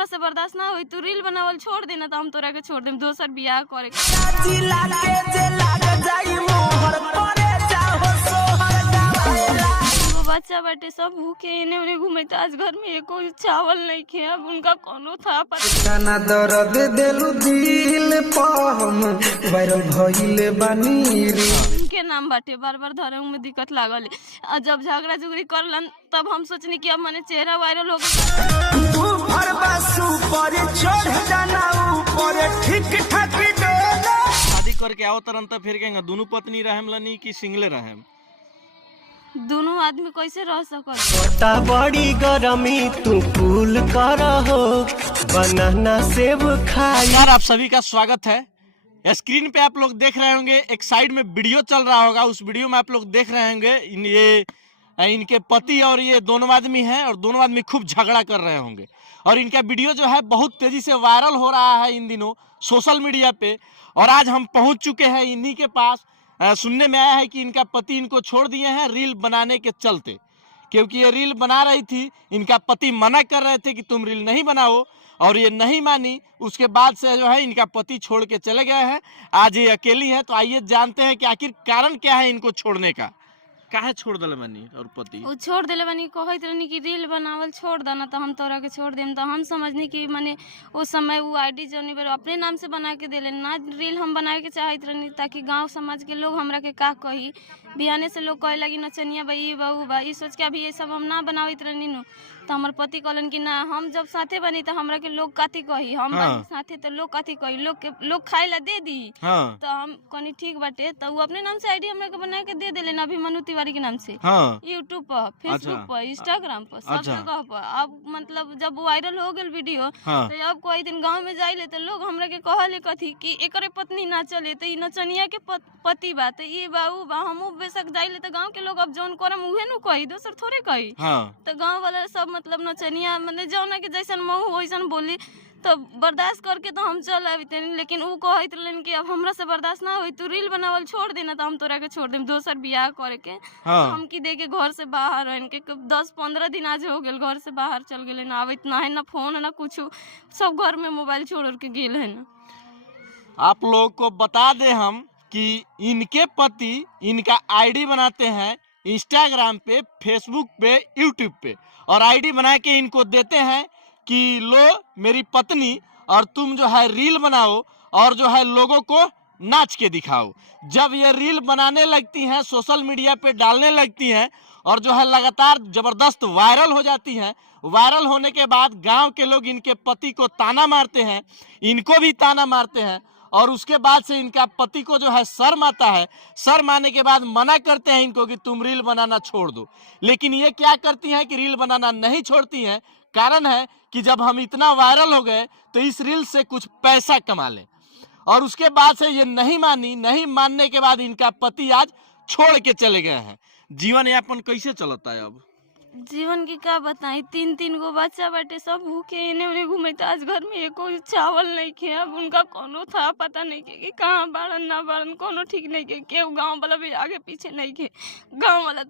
हमरा से बर्दाश्त ना होई तू रील बनावल छोड़ देना तो हम तोरा के छोड़ देम दोसर बियाह करे वो बच्चा बाटे सब भूखे एने ओने घूमे तो आज घर में एको चावल नहीं खे अब उनका कोनो था पता ना दर्द देलु दिल पहम वायरल भइले बानी रे उनके नाम बाटे बार बार धरे में दिक्कत लागल और जब झगड़ा झुगड़ी करलन तब हम सोचनी कि अब मने चेहरा वायरल हो गया ऊपर बस ऊपर चढ़ जाना ऊपर ठीक ठाक डोला शादी करके आओ तुरंत फिर कहेंगे दोनों पत्नी रहेम लनी कि सिंगले रहेम दोनों आदमी कैसे रह सकल छोटा बड़ी गरमी तू कूल कर हो बनाना सेब खाई। यार आप सभी का स्वागत है। स्क्रीन पे आप लोग देख रहे होंगे एक साइड में वीडियो चल रहा होगा, उस वीडियो में आप लोग देख रहे होंगे इनके पति और ये दोनों आदमी हैं और दोनों आदमी खूब झगड़ा कर रहे होंगे और इनका वीडियो जो है बहुत तेजी से वायरल हो रहा है इन दिनों सोशल मीडिया पे। और आज हम पहुंच चुके हैं इन्हीं के पास। सुनने में आया है कि इनका पति इनको छोड़ दिए हैं रील बनाने के चलते, क्योंकि ये रील बना रही थी, इनका पति मना कर रहे थे कि तुम रील नहीं बनाओ और ये नहीं मानी। उसके बाद से जो है इनका पति छोड़ के चले गए हैं। आज ये अकेली है, तो आइए जानते हैं कि आखिर कारण क्या है इनको छोड़ने का। काहे छोड़ दिले बनी और पति वो छोड़ दिले बनी कहत रहनी कि रील बनावल छोड़ देना तो हम तोरा के छोड़ देम तो हम समझनी कि माने उस समय वो आईडी जौनी बेर अपने नाम से बना के देले ना रील हम बनाए के चाहत रहनी ताकि गांव समाज के लोग हमरा के का कही बिहाने से लोग कहे लगी नचनिया भाई बहू बा ई सोच के अभी ये सब हम ना बनावित रहनी नु तो हमार पति कहलन कि ना हम जब साथे बनी तो हमरा के लोग काथी कही हम बानी साथे तो लोग काथी कही लोग खाए ला दे दी। तो हम कहनी ठीक बाटे तो वो अपने नाम से आईडी हमरा के बना के दे देले ना अभिमन्यु तिवारी के नाम से यूट्यूब पर फेसबुक पर इंस्टाग्राम पर सब जगह पर। अब मतलब जब वायरल हो गल वीडियो तो अब कोई दिन गांव में जाइले तो लोग हमरा के कहले कथी कि एकरे पत्नी ना चले तो ई नचनिया के पति बा तो ये बाबू बा हमहू बेशक जाइले तो गांव के लोग अब जौन करम उहे नु कही दोसर थोड़े कही। तो गांव वाला सब मतलब नचनिया मतलब जौना के जैसन महू वैसन बोली तो बर्दाश्त करके तो हम चल आते, लेकिन वो कहत रहन कि अब हमरा से बर्दाश्त ना होई तू रील बनावल छोड़ देना तो हम तोरा के छोड़ देम दोसर बियाह करे के। हम की दे के घर से बाहर रहन के 10-15 दिन आज हो गेल घर से बाहर चल गेले ना आवित ना है ना फोन ना कुछ सब घर में मोबाइल छोड़ के गेल है ना। आप लोग को बता दे हम कि इनके पति इनका आईडी बनाते हैं इंस्टाग्राम पे, फेसबुक पे, यूट्यूब पे और आईडी बना के इनको देते हैं कि लो मेरी पत्नी और तुम जो है रील बनाओ और जो है लोगों को नाच के दिखाओ। जब ये रील बनाने लगती हैं सोशल मीडिया पे डालने लगती हैं और जो है लगातार जबरदस्त वायरल हो जाती हैं, वायरल होने के बाद गांव के लोग इनके पति को ताना मारते हैं, इनको भी ताना मारते हैं और उसके बाद से इनका पति को जो है शर्म आता है। शर्म आने के बाद मना करते हैं इनको कि तुम रील बनाना छोड़ दो, लेकिन ये क्या करती हैं कि रील बनाना नहीं छोड़ती हैं। कारण है कि जब हम इतना वायरल हो गए तो इस रील से कुछ पैसा कमा लें और उसके बाद से ये नहीं मानी। नहीं मानने के बाद इनका पति आज छोड़ के चले गए हैं। जीवन यापन कैसे चलता है? अब जीवन की क्या बताई, 3 गो बच्चा बाटे सब भूखे एने ओने घूमे तो आज घर में एको चावल नहीं खे। अब उनका कोनो था पता नहीं के कि कहाँ बाड़न ना बाड़न कोनो ठीक नहीं के केहू गांव वाला भी आगे पीछे नहीं के। गांव वाला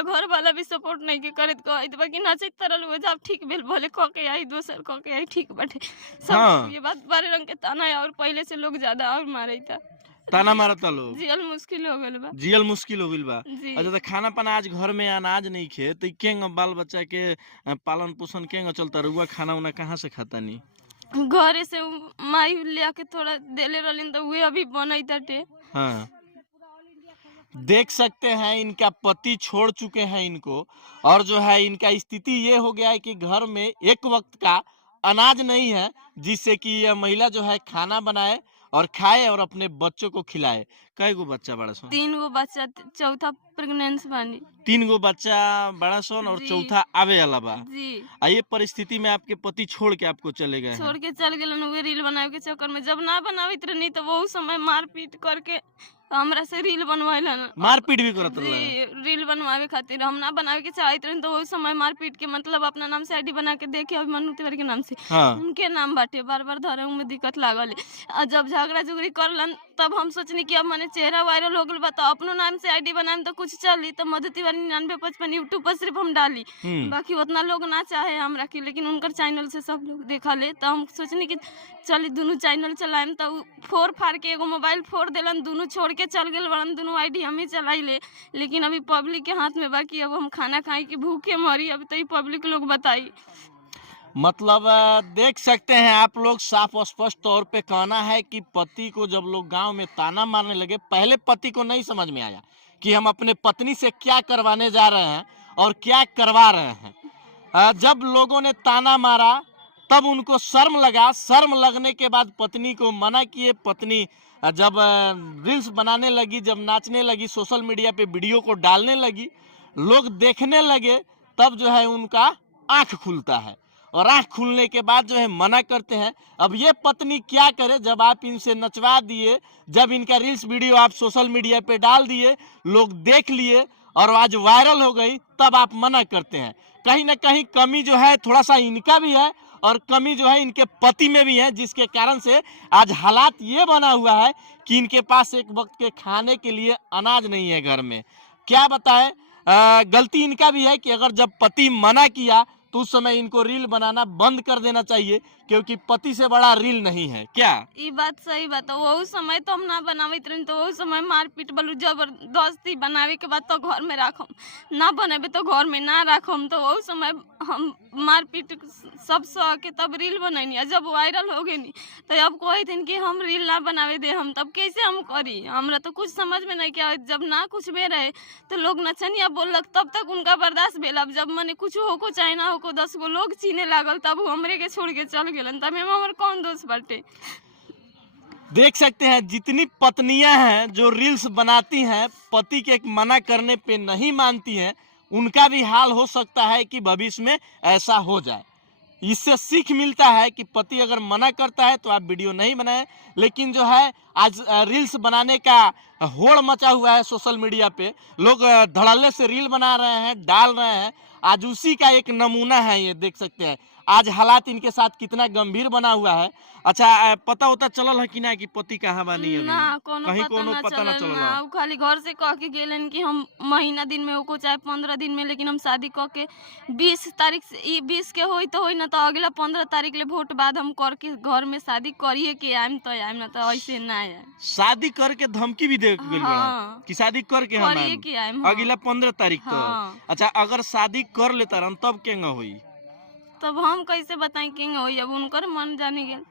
घर वाला भी सपोर्ट नहीं के करत कहत बा कि नाचे तरल हो जब ठीक भेल भले क के आई दोसर क के आई ठीक बाटे सब। ये बात बारे रंग के ताना है और पहले से लोग ज्यादा और मारे था ताना मारता लोग। जियल मुश्किल हो गइल बा, जियल मुश्किल हो गइल बा। अच्छा तो खाना पाना आज घर में अनाज नहीं खे तो केंग बाल बच्चा के पालन पोषण केंग चलता रुआ? खाना उना कहाँ से खाता नहीं? घरे से माई ले के थोड़ा देले रहलिन तो वे अभी बनई ताटे। देख सकते हैं इनका पति छोड़ चुके हैं इनको और जो है इनका स्थिति ये हो गया है कि घर में एक वक्त का अनाज नहीं है जिससे कि यह महिला जो है खाना बनाए और खाए और अपने बच्चों को खिलाए। कई गो बच्चा बड़ा सोन? 3 गो बच्चा, चौथा प्रेग्नेंस बानी। 3 गो बच्चा बड़ा सोन और चौथा आवे वाला बा जी। ये परिस्थिति में आपके पति छोड़ के आपको चले गए? छोड़ के चल गए रील बनावे के चक्कर में। जब ना बनावित रहनी तो वो समय मारपीट करके हमरा से रील बनवाइलन। मारपीट भी करत जी, रहे? रील बनवावे खातिर हम ना बनावे के चाहत रही, तो उस समय मारपीट के मतलब अपना नाम से आईडी बना के देखे अभिमन्यु तिवारी के नाम से हाँ। उनके नाम बाटे, बार बार धरे में दिक्कत लागल। और जब झगड़ा झुगड़ी करलन तब हम सोचनी कि अब मैंने चेहरा वायरल हो गल बा तो अपनो नाम से आईडी बनाएम तो कुछ चली, तो मधु तिवारी 9955 यूट्यूब पर सिर्फ हम डाली, बाकी उतना लोग ना चाहे हमरा के, लेकिन उनकर चैनल से सब लोग देखा ले, तो हम सोचनी कि चली दोनों चैनल चलाएम। तो फोड़ फाड़ के एगो मोबाइल फोड़ देलन, दोनों छोड़ के चल गए बड़न, दोनों आईडी हम ही चलाई ले। लेकिन अभी पब्लिक के हाथ में बाकी, अब हम खाना खाए कि भूखे मरी, अभी तो ये पब्लिक लोग बताई। मतलब देख सकते हैं आप लोग, साफ और स्पष्ट तौर पे कहना है कि पति को जब लोग गांव में ताना मारने लगे, पहले पति को नहीं समझ में आया कि हम अपने पत्नी से क्या करवाने जा रहे हैं और क्या करवा रहे हैं। जब लोगों ने ताना मारा तब उनको शर्म लगा, शर्म लगने के बाद पत्नी को मना किए। पत्नी जब रील्स बनाने लगी, जब नाचने लगी, सोशल मीडिया पे वीडियो को डालने लगी, लोग देखने लगे, तब जो है उनका आंख खुलता है, और आंख खुलने के बाद जो है मना करते हैं। अब ये पत्नी क्या करे, जब आप इनसे नचवा दिए, जब इनका रील्स वीडियो आप सोशल मीडिया पे डाल दिए, लोग देख लिए और आज वायरल हो गई, तब आप मना करते हैं। कहीं ना कहीं कमी जो है थोड़ा सा इनका भी है और कमी जो है इनके पति में भी है, जिसके कारण से आज हालात ये बना हुआ है कि इनके पास एक वक्त के खाने के लिए अनाज नहीं है घर में। क्या बताएं, गलती इनका भी है कि अगर जब पति मना किया तो उस समय इनको रील बनाना बंद कर देना चाहिए, क्योंकि पति से बड़ा रील नहीं है। क्या ये बात सही बात है, वो समय तो हम ना बनावित रही, तो वो समय मारपीट बलू जबरदस्ती बनावे के बाद तो घर में राखम, ना बनेबे तो घर में ना राखम, तो वो समय हम मारपीट सब सह के तब रील बनैनी। जब वायरल हो गई तो अब कोई दिन कि हम रील ना बनावे दे, हम तब कैसे हम करी, हमरा तो कुछ समझ में नहीं क्या। जब ना कुछ भी रहे तो लोग नचनिया बोलक, तब तक उनका बर्दाश्त भेल। अब जब मैंने कुछ होको चाहे ना होको 10 गो लोग चीने लागल, तब हमरे के छोड़ के चल गेलन, तब हमार कौन दोष बाटे। देख सकते हैं, जितनी पत्नियां हैं जो रील्स बनाती हैं, पति के मना करने पे नहीं मानती हैं, उनका भी हाल हो सकता है कि भविष्य में ऐसा हो जाए। इससे सीख मिलता है कि पति अगर मना करता है तो आप वीडियो नहीं बनाएं। लेकिन जो है आज रील्स बनाने का होड़ मचा हुआ है सोशल मीडिया पे, लोग धड़ल्ले से रील बना रहे हैं, डाल रहे हैं। आज उसी का एक नमूना है, ये देख सकते हैं आज हालात इनके साथ कितना गंभीर बना हुआ है। अच्छा, पता होता चलल है कि ना कि पति कहाँ बानी अभी? ना कोनो कहीं पता कोनो ना पता ना चलल चलल ना, है। उ खाली घर से कह के गेलन कि हम महीना दिन में होको चाहे 15 दिन में, लेकिन हम शादी कह के 20 तारीख से, ई 20 के होई तो होई ना, तो अगला 15 तारीख ले वोट बाद हम कर के घर में शादी करिए के आएम, तो आएम, ना तो ऐसे ना आए। शादी करके धमकी भी दे गेल बा हाँ। कि शादी करके हम करिए आएम के आएम, हाँ। अगला 15 तारीख तो। हाँ। अच्छा, अगर शादी कर लेता रहन तब केंगा होई? तब हम कैसे बताएं कि होई, अब उनकर मन जाने गेल।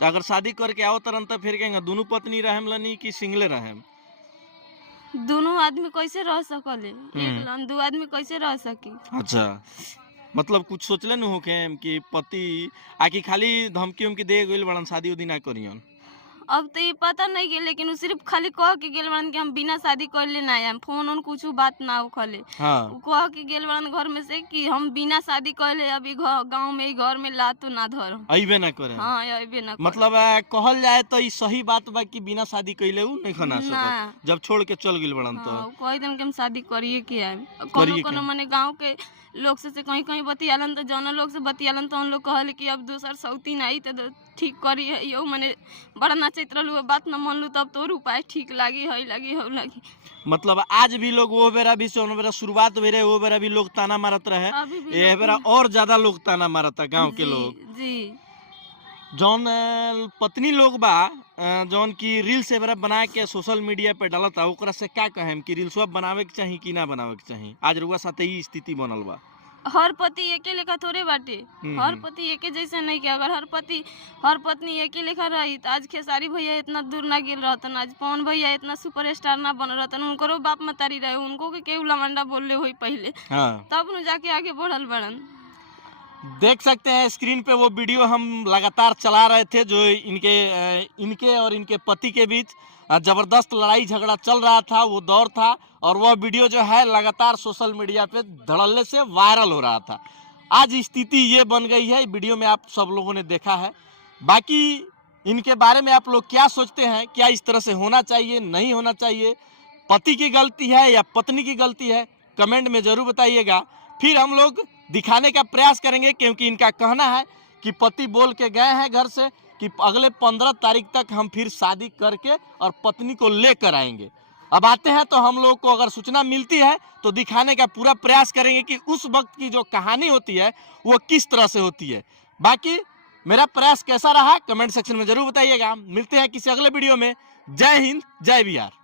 तो अगर शादी करके आओ तरन तब फिर केंगा दोनों पत्नी रहेम लनी कि सिंगले रहेम? दोनों आदमी कैसे रह सकले, एक लन दो आदमी कैसे रह सकी। अच्छा, मतलब कुछ सोचले न हो कि पति आकि खाली धमकी उमकी दे गइल बड़न शादी उदी ना करियन? अब तो ये पता नहीं के, लेकिन वो सिर्फ खाली कह के गेल बड़न कि हम बिना शादी कर ले ना आएम, फोन उन कुछ बात ना उखले। हाँ। उ कह के गेल बड़न घर में से कि हम बिना शादी कर ले, अभी गांव में घर में लातो ना धरम। अइबे ना करे? हाँ, अइबे ना करे। मतलब कहल जाए तो ई सही बात बा कि बिना शादी कइले उ नहीं खना ना। सकत जब छोड़ के चल गेल बड़न तो। हाँ, उ कह दिन कि हम शादी करिए के आएम। करिए कोनो के। कोनो माने गांव के लोग से कहीं कहीं बतियालन, तो जौन लोग से बतियालन तो उन लोग कहले कि अब दूसर सौती नहीं तो ठीक करी है, यो माने बड़ा नाचत रहलू, बात न मानलू तब तोर उपाय ठीक लागी है लगी हो लगी। मतलब आज भी लोग वो बेरा भी से बेरा शुरुआत बेरे वो बेरा भी लोग ताना मारत रहे, अभी भी ये बेरा और ज्यादा लोग ताना मारता गांव के जी, लोग। जी जौन पत्नी लोग बा जौन की रील से बेरा बना के सोशल मीडिया पे डालता, ओकरा से क्या कहेम कि रील्स बनावे के चाही कि ना बनावे के चाही? आज रुआ साथे ही स्थिति बनल बा। हर पति एके लेखा थोड़े बाटे, हर पति एके जैसे नहीं के। अगर हर पत्नी एके लेखा रही तो आज खेसारी भैया इतना दूर ना गेल रहतन, आज पवन भैया इतना सुपरस्टार ना बन रहतन, उनको बाप मतारी रहे, उनको के केहू लमंडा बोलले हुई पहले। हाँ। तब न जाके आगे बढ़ल बड़न। देख सकते हैं स्क्रीन पे वो वीडियो हम लगातार चला रहे थे, जो इनके और इनके पति के बीच जबरदस्त लड़ाई झगड़ा चल रहा था, वो दौर था। और वह वीडियो जो है लगातार सोशल मीडिया पे धड़ल्ले से वायरल हो रहा था। आज स्थिति ये बन गई है, वीडियो में आप सब लोगों ने देखा है। बाकी इनके बारे में आप लोग क्या सोचते हैं? क्या इस तरह से होना चाहिए, नहीं होना चाहिए? पति की गलती है या पत्नी की गलती है? कमेंट में ज़रूर बताइएगा। फिर हम लोग दिखाने का प्रयास करेंगे, क्योंकि इनका कहना है कि पति बोल के गए हैं घर से कि अगले 15 तारीख तक हम फिर शादी करके और पत्नी को लेकर आएंगे। अब आते हैं तो हम लोग को अगर सूचना मिलती है तो दिखाने का पूरा प्रयास करेंगे कि उस वक्त की जो कहानी होती है वो किस तरह से होती है। बाकी मेरा प्रयास कैसा रहा कमेंट सेक्शन में जरूर बताइएगा। मिलते हैं किसी अगले वीडियो में। जय हिंद, जय बिहार।